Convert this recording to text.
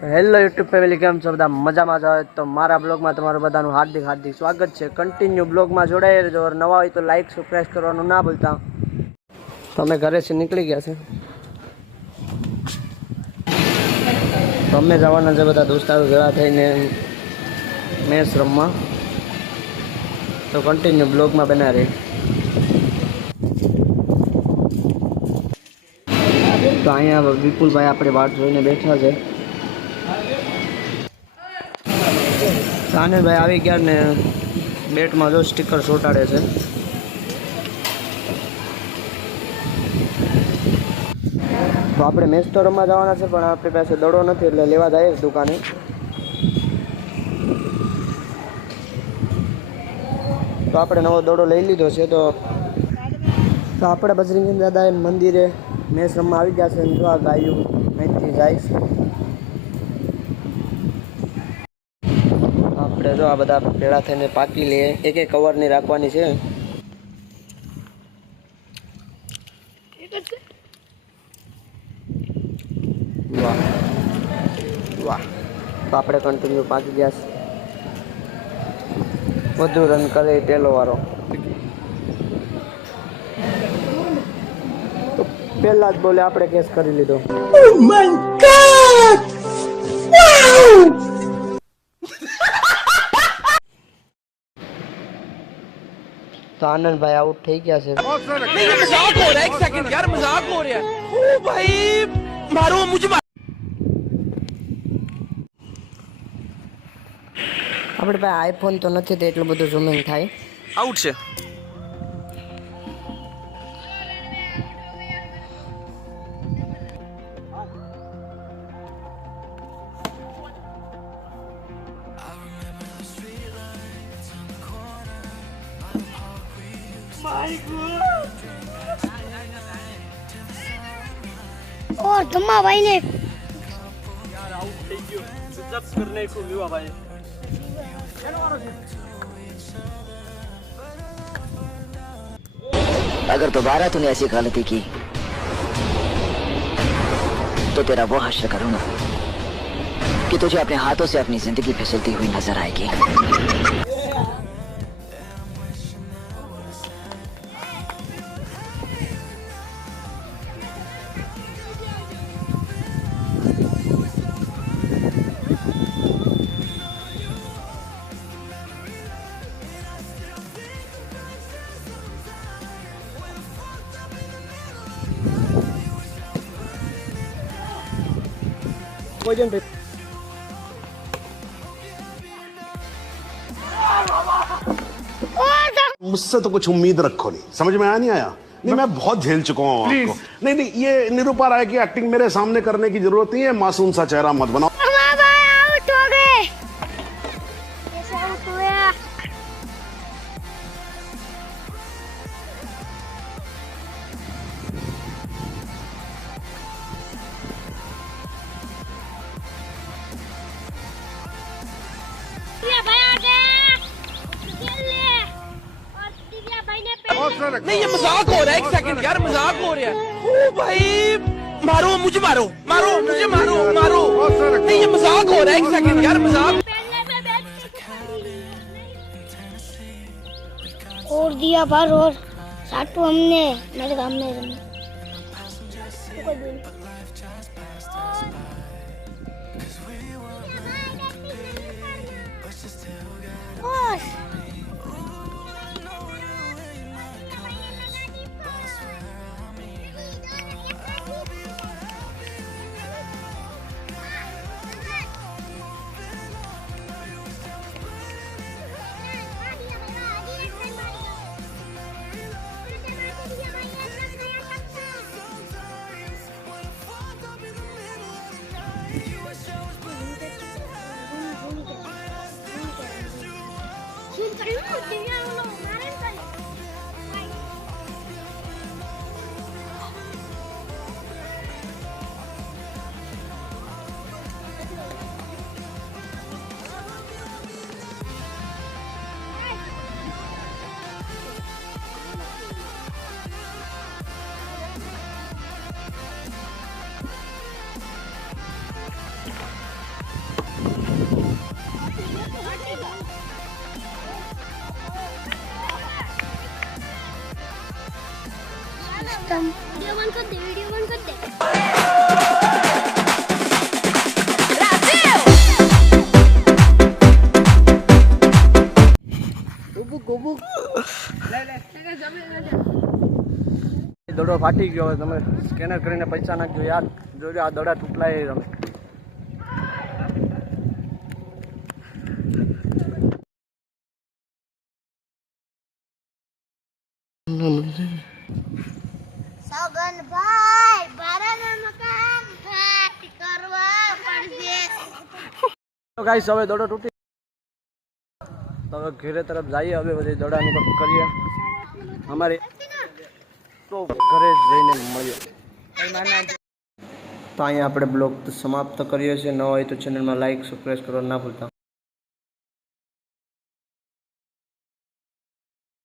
Hello YouTube family કેમ છો બધા? મજામાં જ તો મારા બ્લોગમાં તમારું બધાનું હાર્દિક હાર્દિક સ્વાગત છે. કન્ટિન્યુ બ્લોગમાં જોડાઈ રહેજો. નવા હોય તો લાઈક સબસ્ક્રાઈબ કરવાનું ના ભૂલતા. તમે ઘરેથી નીકળી ગયા છે. તમે જવાના છે બધા દોસ્તારો ભેગા થઈને મેચ રમવા. તો કન્ટિન્યુ બ્લોગમાં બના રહી. તો અહીંયા વિપુલભાઈ આપણે વાટ જોઈને બેઠા છે. સાનિલભાઈ આવી ગયા ને બેટમાં જો સ્ટીકર ચોંટાડે છે. તો આપણે મેચ તો રમવા જવાના છે, પણ આપણી પાસે દડો નથી એટલે લેવા છીએ દુકાને. તો આપણે નવો દડો લઈ લીધો છે, તો તો આપણે બજરંગી દાદા મંદિરે મેચ રમવા આવી ગયા છે જો આ ગાયું અહીંથી જાય છે આપણે જો આ બધા ભેળા થઈને પાકી લઈએ એક એક કવરની રાખવાની છે. વાહ વાહ. તો આપણે કન્ટિન્યુ પાકી ગયા છે. વધુ રન કરે પહેલો તો પહેલા જ બોલે આપણે કેસ કરી લીધો. તો આનંદભાઈ આઉટ થઈ ગયા છે. મજાક હો રહા એક સેકન્ડ યાર મજાક હો રહા હે ઓ ભાઈ મારો મુજે આપણે ભાઈ આઈફોન તો નથી તો એટલું બધું ઝૂમિંગ થાય. આઉટ છે. और गम्मा भाई ने। अगर दोबारा तूने ऐसी गलती की तो तेरा वो हश्र करूँगा कि तुझे अपने हाथों से अपनी ज़िंदगी फिसलती हुई नज़र आएगी। मुझसे तो कुछ उम्मीद रखो नहीं। समझ में आया नहीं आया? नहीं मैं बहुत झेल चुका हूँ नहीं नहीं ये निरूपा राय की एक्टिंग मेरे सामने करने की ज़रूरत नहीं है। मासूम सा चेहरा मत बनाओ। नहीं, ये मज़ाक हो रहा है, एक सेकंड यार, मज़ाक हो रहा है। ओ भाई, मारो, मुझे मारो मारो, मुझे मारो मारो। नहीं, ये मज़ाक हो रहा है, एक सेकंड यार, मज़ाक। में और दिया बार और, साटू हमने, मेरे काम रमी Terima. દડો ફાટી ગયો તમે સ્કેનર કરીને પૈસા નાખજો યાદ જોજો આ દડા તૂટલાય તમે ગાઈસ, હવે દોડો તૂટી તો હવે ઘરે તરફ જઈએ, હવે બધી દડાનું કરીએ. અમારે તો ઘરે જઈને મળીએ તો અહીંયા આપણે બ્લોગ સમાપ્ત કરીએ છીએ. ન હોય તો ચેનલમાં લાઈક સબસ્ક્રાઈબ કરવા ના ભૂલતા.